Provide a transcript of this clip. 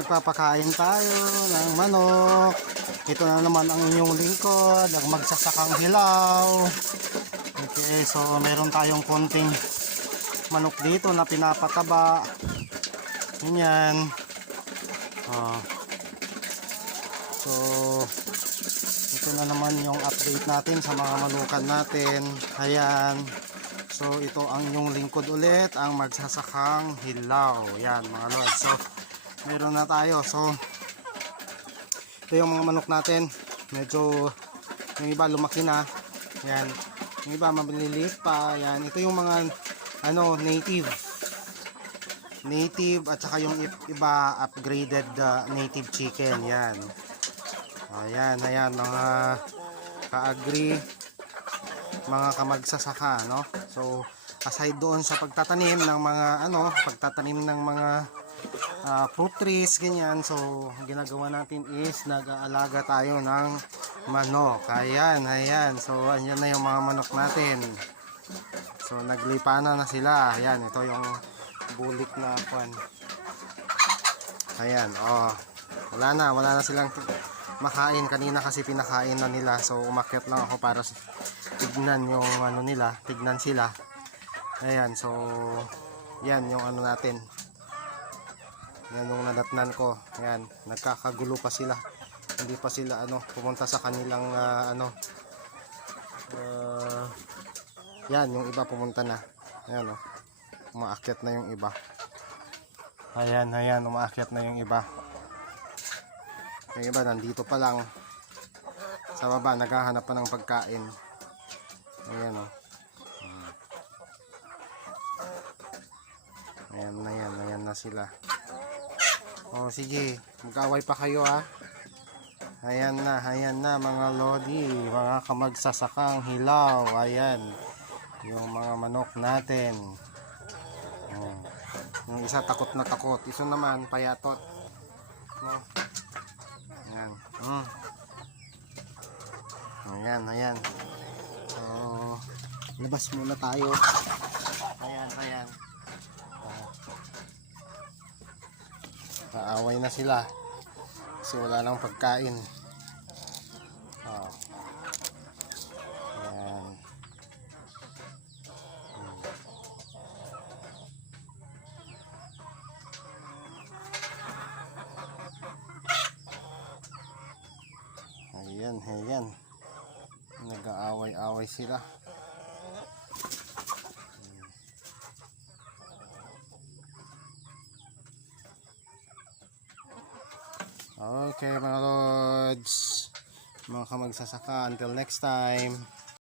magpapakain tayo ng manok. Ito na naman ang inyong lingkod, ang magsasakang hilaw. Okay, so meron tayong konting manok dito na pinapataba. Ganyan. So ito na naman yung update natin sa mga manukan natin. Ayan. So ito ang inyong lingkod ulit, ang magsasakang hilaw. Yan mga lord. So meron na tayo. So ito yung mga manok natin. Medyo yung iba lumaki na. Yan. Yung iba maliliit pa. Yan. Ito yung mga native at saka yung iba upgraded native chicken. Yan. Ayan mga ka-agri, mga kamagsasaka, no? So aside doon sa pagtatanim ng mga fruit trees, ganyan. So ginagawa natin is nag-aalaga tayo ng manok. Ayan. So ayan na yung mga manok natin. So naglipana na sila. Ayan, ito yung bulik na kwan. Ayan, wala na silang makain kanina kasi pinakain na nila. So umakyat lang ako para tignan yung tignan sila. Ayan, so yan yung natin. Yan yung nadatnan ko. Ayan, nagkakagulo pa sila. Hindi pa sila pumunta sa kanilang yan, yung iba pumunta na. Ayan, umaakyat na yung iba. Ayan, umaakyat na yung iba. Yung iba nandito pa lang sa baba, naghahanap pa ng pagkain. Ayan, ayan na sila. Sige, mag-away pa kayo ha. Ayan na mga lodi, mga kamagsasakang hilaw. Ayan, yung mga manok natin. Yung isa takot na takot, isa naman payatot, no? Ayan. So labas muna tayo. Ayan. Kaaway na sila kasi wala nang pagkain. Ayan. Nag-aaway-away sila. Okay mga lods, mga kamagsasaka, until next time.